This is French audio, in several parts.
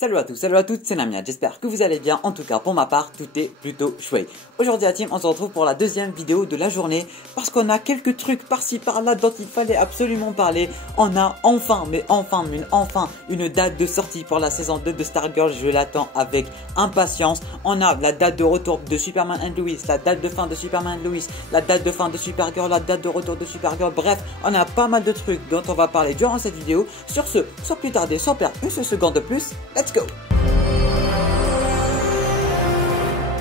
Salut à tous, salut à toutes, c'est Namia, j'espère que vous allez bien, en tout cas pour ma part, tout est plutôt chouette. Aujourd'hui la team, on se retrouve pour la deuxième vidéo de la journée, parce qu'on a quelques trucs par-ci par-là dont il fallait absolument parler. On a enfin une date de sortie pour la saison 2 de Stargirl, je l'attends avec impatience. On a la date de retour de Superman and Lois, la date de fin de Superman and Lois, la date de fin de Supergirl, la date de retour de Supergirl, bref, on a pas mal de trucs dont on va parler durant cette vidéo. Sur ce, sans plus tarder, sans perdre une seule seconde de plus, let's go!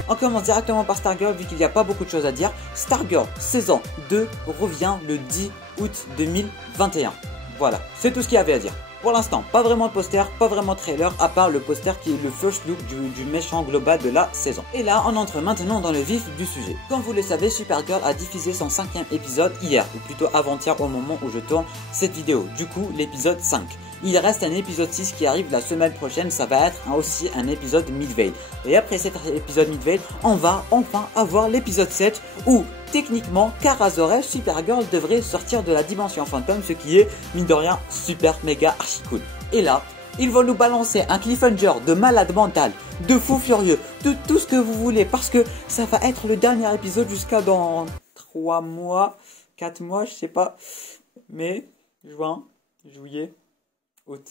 On commence directement par Stargirl vu qu'il n'y a pas beaucoup de choses à dire. Stargirl saison 2 revient le 10 août 2021. Voilà, c'est tout ce qu'il y avait à dire. Pour l'instant, pas vraiment de poster, pas vraiment de trailer, à part le poster qui est le first look du méchant global de la saison. Et là, on entre maintenant dans le vif du sujet. Comme vous le savez, Supergirl a diffusé son 5e épisode hier, ou plutôt avant-hier au moment où je tourne cette vidéo. Du coup, l'épisode 5. Il reste un épisode 6 qui arrive la semaine prochaine, ça va être aussi un épisode Midvale. Et après cet épisode Midvale, on va enfin avoir l'épisode 7 où techniquement, Kara Zor-El, Supergirl devrait sortir de la dimension fantôme, ce qui est, mine de rien, super méga archi cool. Et là, ils vont nous balancer un cliffhanger de malade mental, de fou furieux, de tout ce que vous voulez, parce que ça va être le dernier épisode jusqu'à dans 3 mois, 4 mois, je sais pas, mai, juin, juillet, août.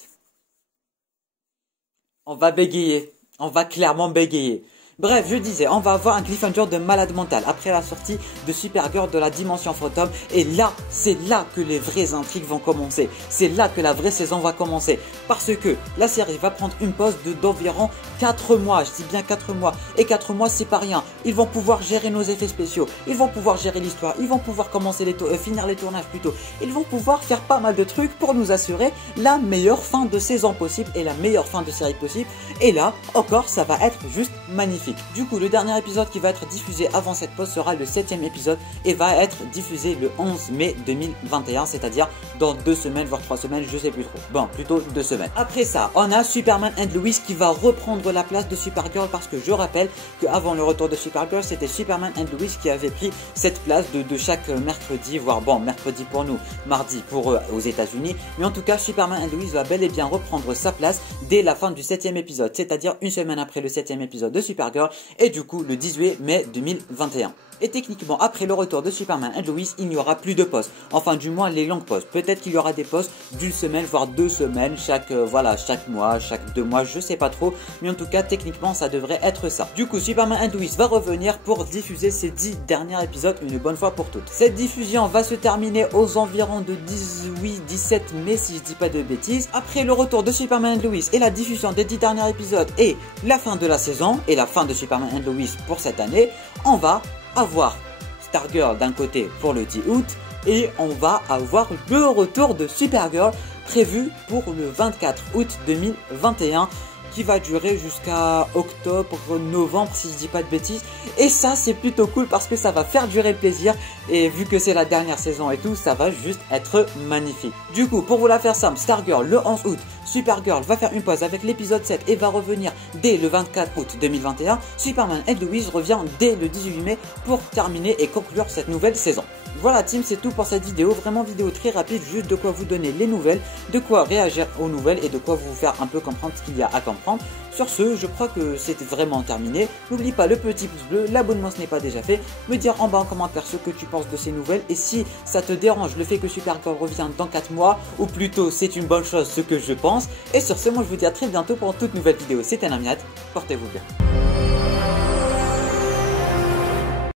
On va bégayer, on va clairement bégayer. Bref, je disais, on va avoir un cliffhanger de malade mental après la sortie de Supergirl de la dimension fantôme. Et là, c'est là que les vraies intrigues vont commencer. C'est là que la vraie saison va commencer. Parce que la série va prendre une pause d'environ 4 mois. Je dis bien 4 mois. Et 4 mois, c'est pas rien. Ils vont pouvoir gérer nos effets spéciaux. Ils vont pouvoir gérer l'histoire. Ils vont pouvoir commencer finir les tournages plutôt. Ils vont pouvoir faire pas mal de trucs pour nous assurer la meilleure fin de saison possible et la meilleure fin de série possible. Et là, encore, ça va être juste magnifique. Du coup, le dernier épisode qui va être diffusé avant cette pause sera le 7e épisode et va être diffusé le 11 mai 2021, c'est-à-dire dans 2 semaines, voire 3 semaines, je sais plus trop. Bon, plutôt 2 semaines. Après ça, on a Superman and Lois qui va reprendre la place de Supergirl parce que je rappelle qu'avant le retour de Supergirl, c'était Superman and Lois qui avait pris cette place de chaque mercredi, voire bon, mercredi pour nous, mardi pour eux aux États-Unis. Mais en tout cas, Superman and Lois va bel et bien reprendre sa place dès la fin du 7e épisode, c'est-à-dire une semaine après le 7e épisode de Supergirl. Et du coup le 18 mai 2021. Et techniquement, après le retour de Superman and Lois, il n'y aura plus de pauses. Enfin, du moins, les longues pauses. Peut-être qu'il y aura des pauses d'une semaine, voire 2 semaines, chaque mois, chaque 2 mois, je sais pas trop. Mais en tout cas, techniquement, ça devrait être ça. Du coup, Superman and Lois va revenir pour diffuser ces 10 derniers épisodes une bonne fois pour toutes. Cette diffusion va se terminer aux environs de 18-17 mai, si je dis pas de bêtises. Après le retour de Superman and Lois et la diffusion des 10 derniers épisodes et la fin de la saison et la fin de Superman and Lois pour cette année, on va avoir Stargirl d'un côté pour le 10 août et on va avoir le retour de Supergirl prévu pour le 24 août 2021 qui va durer jusqu'à octobre-novembre si je dis pas de bêtises. Et ça c'est plutôt cool parce que ça va faire durer le plaisir et vu que c'est la dernière saison et tout, ça va juste être magnifique. Du coup, pour vous la faire simple, Stargirl le 11 août, Supergirl va faire une pause avec l'épisode 7 et va revenir dès le 24 août 2021. Superman and Lois revient dès le 18 mai pour terminer et conclure cette nouvelle saison. Voilà team, c'est tout pour cette vidéo, vraiment vidéo très rapide, juste de quoi vous donner les nouvelles, de quoi réagir aux nouvelles et de quoi vous faire un peu comprendre ce qu'il y a à comprendre. Sur ce, je crois que c'était vraiment terminé. N'oublie pas le petit pouce bleu, l'abonnement ce n'est pas déjà fait, me dire en bas en commentaire ce que tu penses de ces nouvelles et si ça te dérange le fait que Supergirl revienne dans 4 mois ou plutôt c'est une bonne chose ce que je pense. Et sur ce, moi je vous dis à très bientôt pour une toute nouvelle vidéo. C'était Namiat, portez-vous bien.